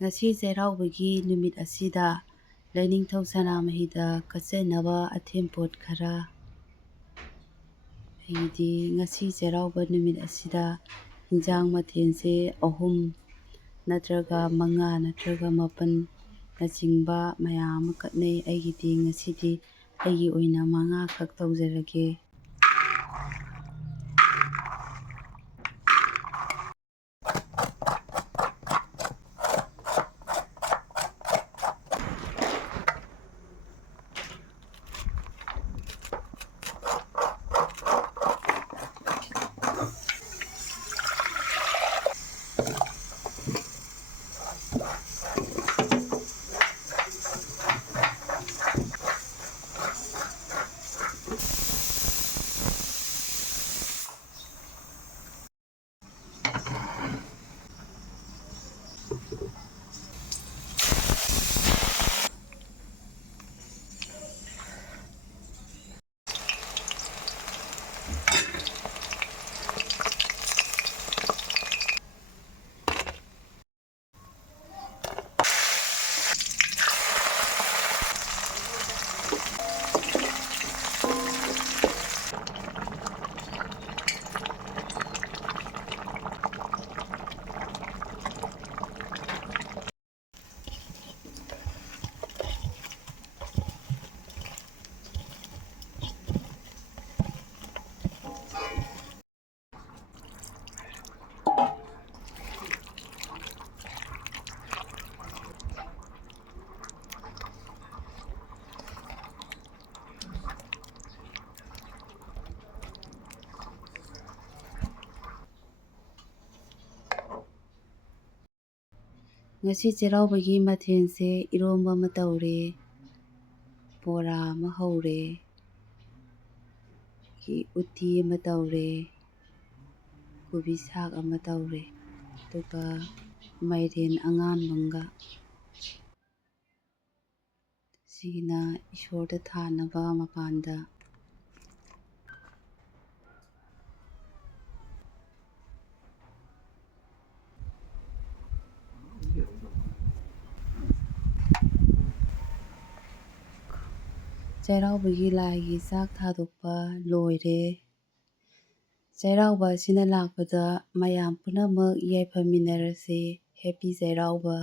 ꯉꯁꯤ ꯆꯩꯔꯥꯎꯕꯒꯤ ꯅꯨꯃꯤꯠ ꯑꯁꯤꯗ ꯂꯥꯏꯅꯤꯡꯊꯧ ꯁꯅꯥꯃꯍꯤꯗ ꯀꯠꯆꯅꯕ ꯑꯊꯦꯟꯄꯣꯠ ꯈꯔ ꯑꯩꯗꯤ ꯉꯁꯤ ꯆꯩꯔꯥꯎꯕ ꯅꯨꯃꯤꯠ ꯑꯁꯤꯗ ꯏꯟꯖꯥꯡ ꯃꯊꯦꯜꯁꯦ 3 ꯅꯠꯇ꯭ꯔꯒ 5 ꯅꯠꯇ꯭ꯔꯒ 8ꯅꯆꯤꯡꯕ ꯃꯌꯥꯝ ꯑꯃ ꯀꯠꯅꯩ꯫ ꯑꯩꯒꯤꯗꯤ ꯉꯁꯤꯗꯤ ꯑꯩꯒꯤ ꯑꯣꯏꯅ 5 ꯈꯛ ꯇꯧꯖꯔꯒꯦ꯫ ꯉꯁꯤ ꯆꯩꯔꯥꯎꯕꯒꯤ ꯃꯊꯦꯜꯁꯦ ꯏꯔꯣꯝꯕ ꯑꯃ ꯇꯧꯔꯦ, ꯕꯣꯔꯥ ꯑꯃ ꯍꯧꯔꯦ, ꯎꯇꯤ ꯑꯃ ꯇꯧꯔꯦ, ꯀꯣꯕꯤ ꯁꯥꯛ ꯑꯃ ꯇꯧꯔꯦ, ꯑꯗꯨꯒ ꯃꯥꯏꯔꯦꯟ ꯑꯉꯥꯟꯕ ꯑꯃꯒ꯫ ꯁꯤꯒꯤꯅ ꯏꯁꯣꯔꯗ ꯊꯥꯅꯕ ꯃꯄꯥꯟꯗ꯫ ꯆꯩꯔꯥꯎꯕꯒꯤ ꯂꯥꯏꯒꯤ ꯆꯥꯛ ꯊꯥꯗꯣꯛꯄ ꯂꯣꯏꯔꯦ꯫ ꯆꯩꯔꯥꯎꯕ ꯑꯁꯤꯅ ꯂꯥꯛꯄꯗ ꯃꯌꯥꯝ ꯄꯨꯝꯅꯃꯛ ꯌꯥꯏꯐꯃꯤꯟꯅꯔꯁꯦ꯫ ꯍꯦꯄꯤ ꯆꯩꯔꯥꯎꯕ!